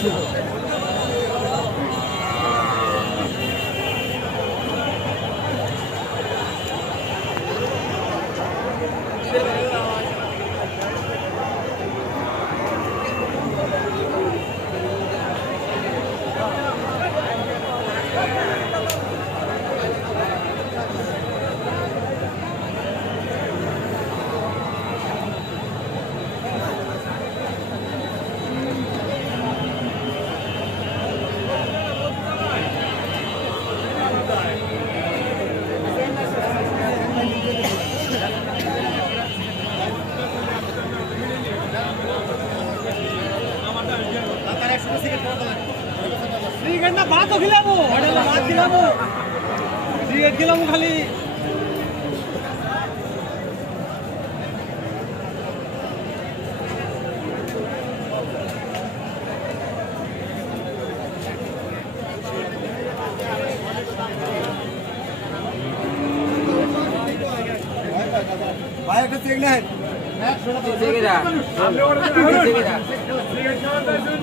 ছিল। সিগারেট না ভাতও খিলাবো। হোটেলে ভাত খিলাবো। সিগারেট খিলাবো খালি। ভাই একটা চেক নেন।